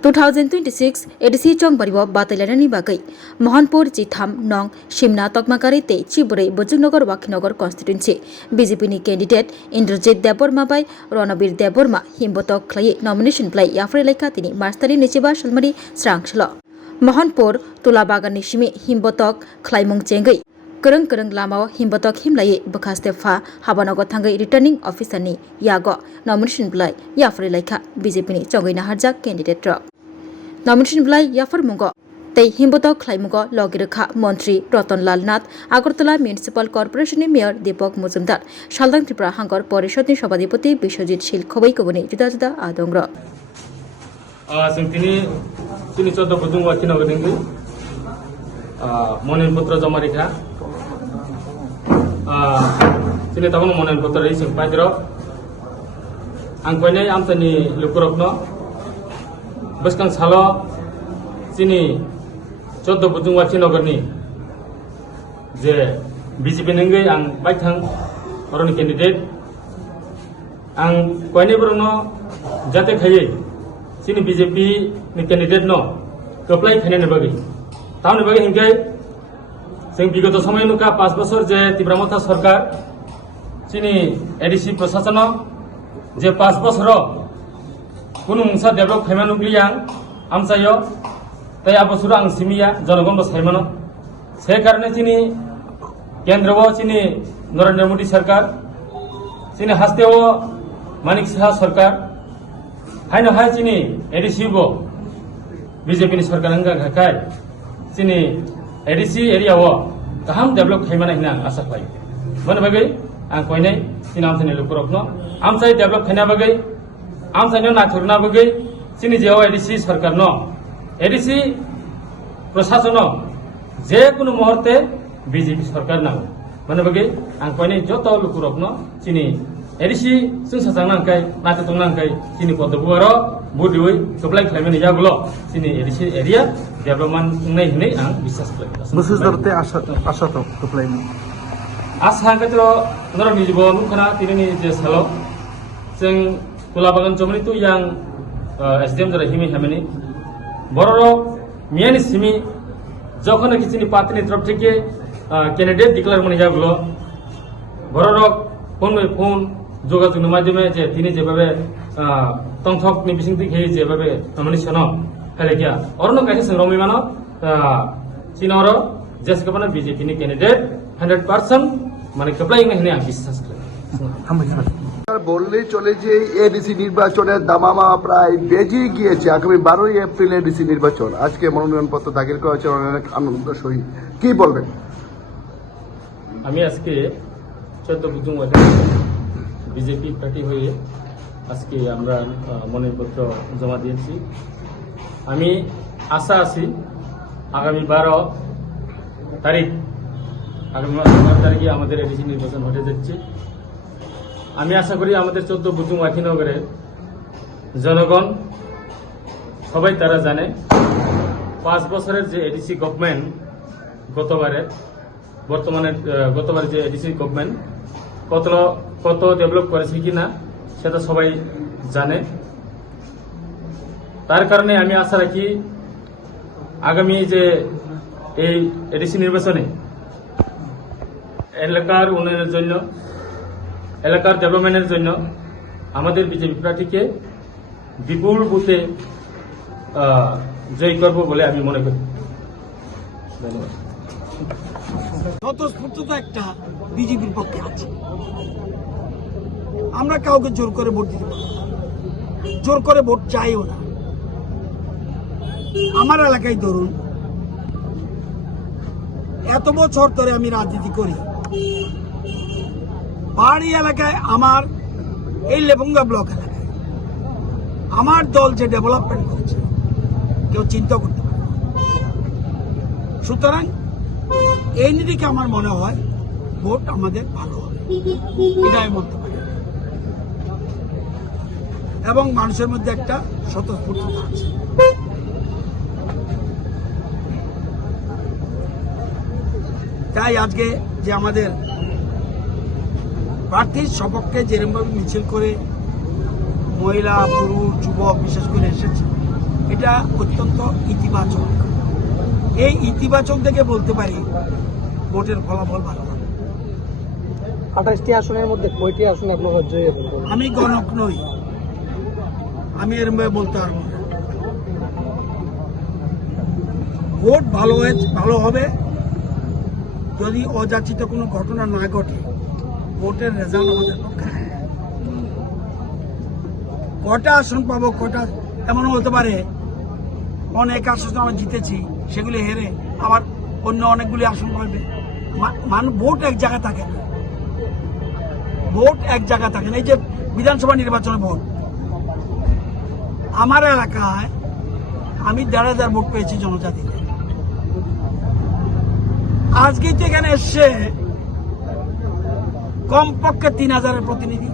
Two 2026 edisi chong baribo batailani bagai Mohanpur Jitham Nong Shimna Tokmakari te Chibure Bojungnagar Wakinagar constituency BJP ni candidate Indrajit Deborma bai Ronabir Deborma himbotok khlai nomination play yafre lekha tini Marstari Nichiba Shalmari Srangshlo Mohanpur Tulabagan ni Shimi himbotok khlaimung chengai Kereng lamao himbotok himlai bakaste fa habanago thangai returning officer ni yago nomination play yafre lekha BJP ni chongai naharjak candidate ro nomination play yafar mungo tei himbotok khlaimungo logirekha মন্ত্রী Ratanlal Nath Agartala municipal corporation mayor Dipak Majumdar শালদাং ত্রিপুরা হাঙ্গর পরিষদনি সভাধিপতি বিশ্বজিৎ শীল খবৈ কবনি जुदा जुदा आदंग्र তিনি 14 বুধুং ওয়াকিনগর দিনগৈ মনোনয়নপত্র জমা রেখা তিনি তখন মনোনয়নপত্র রেই সিং পাইদ্র आं कयनै आमसानि लुकुरकनो बसकां सालो चिनि 14 बुधुं वाचिनगरनि जे बीजेपी नंगै आं बायथां अरनि कैंडिडेट आं कयनै बरनो जाते खायै चिनि बीजेपी नि कैंडिडेट नो कप्लाय खायनायनि बागै तावनि बागै हिंगै जों विगत समय नुका 5 बছर जे तिब्रामथा सरकार चिनि एडीसी प्रशासन जे 5 বছর কোনো মুসা ডেভেলপ খাইমা নুকলিয়া আমসাयो তাই আবছর আং সিমিয়া জনগণ বসাইমানো সে কারণে চিনি কেন্দ্রও চিনি নরেন্দ্র মোদী সরকার চিনি হাস্তেও মানিক সাহা সরকার হাইনো হাই চিনি এডিসিবো বিজেপি नि সরকার আঙ্গা ঘাকাই চিনি এডিসি এরিয়াও গাহাম ডেভেলপ খাইমানা হিনা আশা পাই মনে বাগै आं कयनै चिनि आमसानि लुकुरकनो आमसाय डेभलप खायना बागै आमसायनो नाथुरना बागै चिनि जेव एडीसी सरकार न एडीसी प्रशासन जे कुनु मुहूर्ते बीजेपी सरकार नांगौ माने बागै आं कयनै जत लुकुरकनो चिनि एडीसी जों साजांनांखाय नाथुरनांखाय चिनि पदबुआरो बुदिवै सप्लाय खालामनाय जागुलो चिनि एडीसी एरिया डेभलपमेन्ट नै हिनै आं बिश्वास खालामो बोसोरते आशा तो सप्लाय आशा तो नर निजबो नुखना तिनि जे सालो जों तुलाबागान जमनि तु यां एसडीएम जरा हिमि हामिनि बररो मियानि सिमि जखन किसिनि पार्टीनि तरफ থেকে ক্যান্ডিডেট ডিক্লেয়ার মনে যাগুলো বরरो ফোন বাই ফোন যোগাযোগের মাধ্যমে যে তিনি যেভাবে তংথকনি বিসিংতি খেয়ে যেভাবে নমিনেশন ফেলেকিয়া অরণ্য কাছে রমিমানো চিনর যেসকবানা বিজেপি नि ক্যান্ডিডেট 100% মানে কপ্লাই হিনে আমি বিশ্বাস করি বললেই চলে যে এডিসি নির্বাচনের দামামা প্রায় বেজে গিয়েছে আগামী 12ই এপ্রিল এডিসি নির্বাচন আজকে মনোনয়নপত্র দাখিল করা হয়েছে অনেক আনন্দ সহিত কি বলবেন আমি আজকে 14 বুধুং বিজেপি পার্টি হয়ে আজকে আমরা মনোনয়নপত্র জমা দিয়েছি আমি আশা আছি আগামী 12 তারিখ আগামী মাসের 12 তারিখে আমাদের এডিসি নির্বাচন হতে যাচ্ছে আমি আশা করি আমাদের 14 বুধুং ওয়াকিনগরে জনগণ সবাই তারা জানে 5 বছরের যে এডিসি গভর্নমেন্ট গতবারে যে এডিসি গভর্নমেন্ট কত ডেভেলপ করেছে কিনা সেটা সবাই জানে তার কারণে আমি আশা রাখি আগামী যে এই এডিসি নির্বাচনে এলাকার উন্নয়নের জন্য এলাকার ডেভেলপমেন্টের জন্য আমাদের বিজেপি প্রার্থীকে বিপুল বুথে জয় করব বলে আমি মনে করি ধন্যবাদ স্বতঃস্ফূর্ততা একটা বিজেপির পক্ষে আছে আমরা কাউকে জোর করে ভোট দিতে পারি জোর করে ভোট চাইও না আমার এলাকায় ধরুন এত বছর ধরে আমি রাজনীতি করি পাহাড়ি এলাকায় আমার এই লেবুঙ্গা ব্লক এলাকায় আমার দল যে ডেভেলপমেন্ট করেছে কেউ চিন্তা করতে পারে না। সুতরাং এই নিরিখে আমার মনে হয় ভোট আমাদের ভালো হবে, এটা আমি বলতে পারি। এবং মানুষের মধ্যে একটা স্বতঃস্ফূর্ততা আছে। তাই আজকে যে আমাদের প্রার্থীর সপক্ষে যেরকমভাবে মিছিল করে মহিলা, পুরুষ, যুবক বিশেষ করে এসেছে, এটা অত্যন্ত ইতিবাচক। এই ইতিবাচক দেখে বলতে পারি ভোটের ফলাফল ভালো হবে। 28টি আসনের মধ্যে কয়টি আসন আপনার জয়ী হবে? আমি গণক নই, আমি এরকম বলতে পারবো না। ভোট ভালো হবে যদি অযাচিত কোনো ঘটনা না ঘটে। ভোটের রেজাল্ট আমাদের পক্ষে। কটা আসন পাবো, কটা এমনও হতে পারে অনেক আসন আমরা জিতেছি, সেগুলি হেরে আবার অন্য অনেকগুলি আসন পাবে। মানুষ ভোট এক জায়গায় থাকে না, ভোট এক জায়গায় থাকে না। এই যে বিধানসভা নির্বাচনে ভোট, আমার এলাকায় আমি 1,500 ভোট পেয়েছি জনজাতি। আজকে তো এখানে এসছে কমপক্ষে 3,000-এর প্রতিনিধি,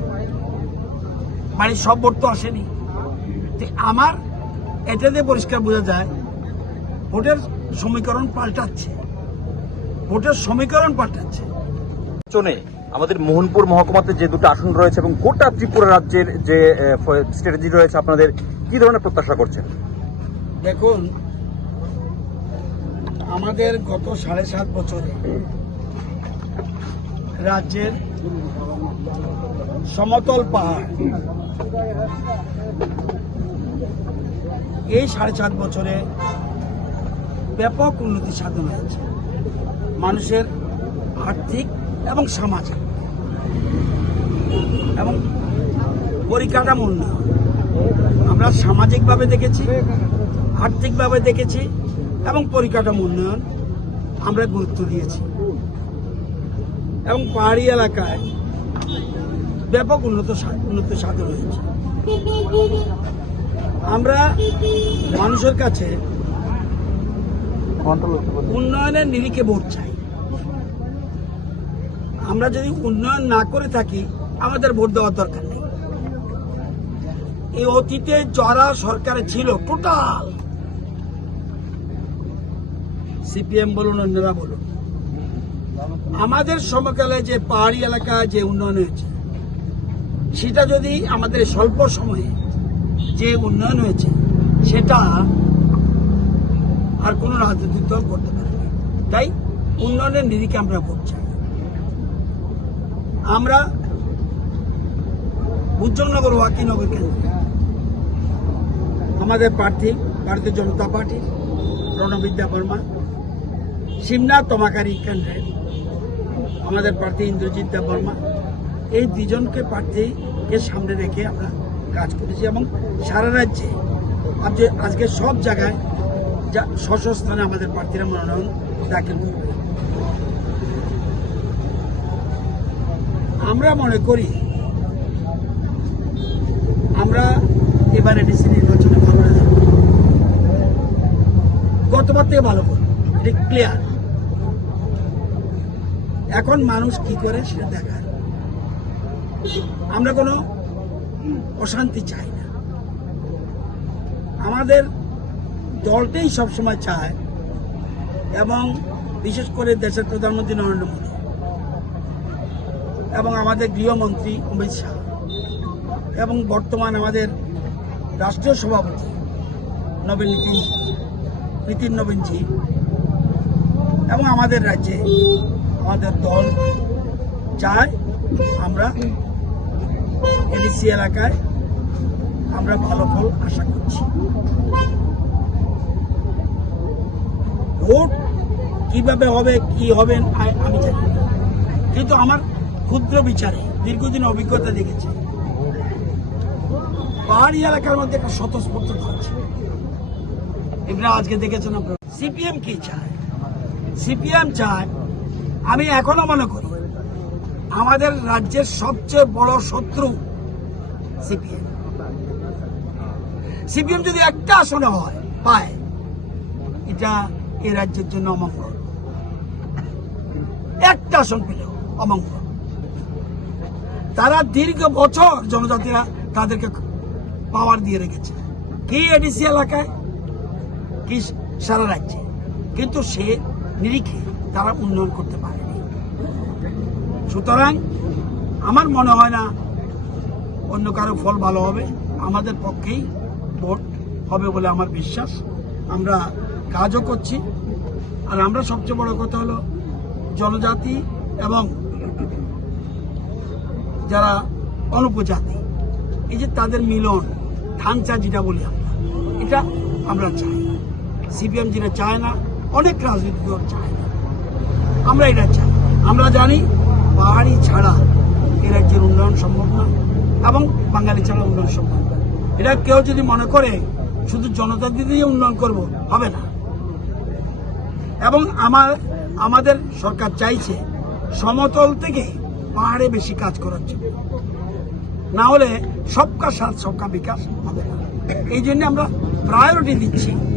বাড়ির সব ভোট তো আসেনি। আমার এটাতে পরিষ্কার বোঝা যায় ভোটের সমীকরণ পাল্টাচ্ছে, ভোটের সমীকরণ পাল্টাচ্ছে। নির্বাচনে আমাদের মোহনপুর মহকুমাতে যে দুটো আসন রয়েছে এবং গোটা ত্রিপুরা রাজ্যের যে স্ট্র্যাটেজি রয়েছে, আপনাদের কি ধরনের প্রত্যাশা করছেন? দেখুন, আমাদের গত 7.5 বছরে রাজ্যের সমতল পাহাড় এই 7.5 বছরে ব্যাপক উন্নতি সাধন হয়েছে। মানুষের আর্থিক এবং সামাজিক এবং পরিকাঠামো উন্নয়ন আমরা সামাজিকভাবে দেখেছি, আর্থিকভাবে দেখেছি এবং পরিকাঠামো উন্নয়ন আমরা গুরুত্ব দিয়েছি। এবং পাহাড়ি এলাকায় ব্যাপক উন্নতি সাধন হয়েছে। আমরা মানুষের কাছে উন্নয়নের নিরিখে ভোট চাই। আমরা যদি উন্নয়ন না করে থাকি আমাদের ভোট দেওয়ার দরকার নেই। এই অতীতে যারা সরকারে ছিল টোটাল, সিপিএম বলুন অন্যরা বলুন, আমাদের সময়কালে যে পাহাড়ি এলাকায় যে উন্নয়ন হয়েছে সেটা যদি আমাদের স্বল্প সময়ে যে উন্নয়ন হয়েছে সেটা আর কোনো রাজনৈতিক দল করতে পারে না। তাই উন্নয়নের নিরিখে আমরা ভোট চাই। আমরা উজ্জ্বলনগর ওয়াকিনগর কেন্দ্রে আমাদের প্রার্থী ভারতীয় জনতা পার্টি রণবিদ্যা বর্মা, শিবনাথ তমাকারী কেন্দ্রে আমাদের প্রার্থী ইন্দ্রজিৎ দেব বর্মা, এই দুজনকে প্রার্থীকে সামনে রেখে আমরা কাজ করেছি এবং সারা রাজ্যে আজকে সব জায়গায় স্ব স্থানে আমাদের প্রার্থীরা মনোনয়ন দাখিল করবে। আমরা মনে করি আমরা এবারে ডিসি নির্বাচনে ভালো রেজাল্ট করব, গতবার থেকে ভালো করব, এটা ক্লিয়ার। এখন মানুষ কি করে সেটা দেখার। আমরা কোনো অশান্তি চাই না। আমাদের দলটাই সবসময় চায় এবং বিশেষ করে দেশের প্রধানমন্ত্রী নরেন্দ্র মোদী এবং আমাদের গৃহমন্ত্রী অমিত শাহ এবং বর্তমান আমাদের রাষ্ট্রীয় সভাপতি নীতিন নবীনজি এবং আমাদের রাজ্যে আমাদের দল চায় আমরা এডিসি এলাকায় আমরা ভালো ফল আশা করছি। ভোট কিভাবে হবে কি হবে আমি জানি না, কিন্তু আমার ক্ষুদ্র বিচারে দীর্ঘদিন অভিজ্ঞতা দেখেছি পাহাড়ি এলাকার মধ্যে একটা স্বতঃস্ফূর্ততা আছে। এগুলো আজকে দেখেছেন আপনারা। সিপিএম কি চায়? সিপিএম চায়, আমি এখনো মনে করি আমাদের রাজ্যের সবচেয়ে বড় শত্রু সিপিএম। সিপিএম যদি একটা আসনে পায়, এটা এই রাজ্যের জন্য অমঙ্গল। একটা আসন পেলেও অমঙ্গল। তারা দীর্ঘ বছর জনজাতিরা তাদেরকে পাওয়ার দিয়ে রেখেছে, কি এডিসি এলাকায়, কি সারা রাজ্যে, কিন্তু সে নিরিখে তারা উন্নয়ন করতে পারেনি। সুতরাং আমার মনে হয় না অন্য কারো ফল ভালো হবে, আমাদের পক্ষেই ভোট হবে বলে আমার বিশ্বাস। আমরা কাজও করছি, আর আমরা সবচেয়ে বড় কথা হলো জনজাতি এবং যারা অনুপজাতি, এই যে তাদের মিলন, ধানচা যেটা বলি এটা আমরা চাই। সিপিএম যেটা চায় না, অনেক রাজনৈতিক দল চায় না, আমরা এটা চাই। আমরা জানি পাহাড়ি ছাড়া এ রাজ্যের উন্নয়ন সম্ভব না, এবং বাঙালি ছাড়া উন্নয়ন সম্ভব না। এটা কেউ যদি মনে করে শুধু জনজাতি দিয়ে উন্নয়ন করব, হবে না। এবং আমাদের সরকার চাইছে সমতল থেকে পাহাড়ে বেশি কাজ করার জন্য, না হলে সবকা সাথ সবকা বিকাশ হবে না। এই জন্য আমরা প্রায়োরিটি দিচ্ছি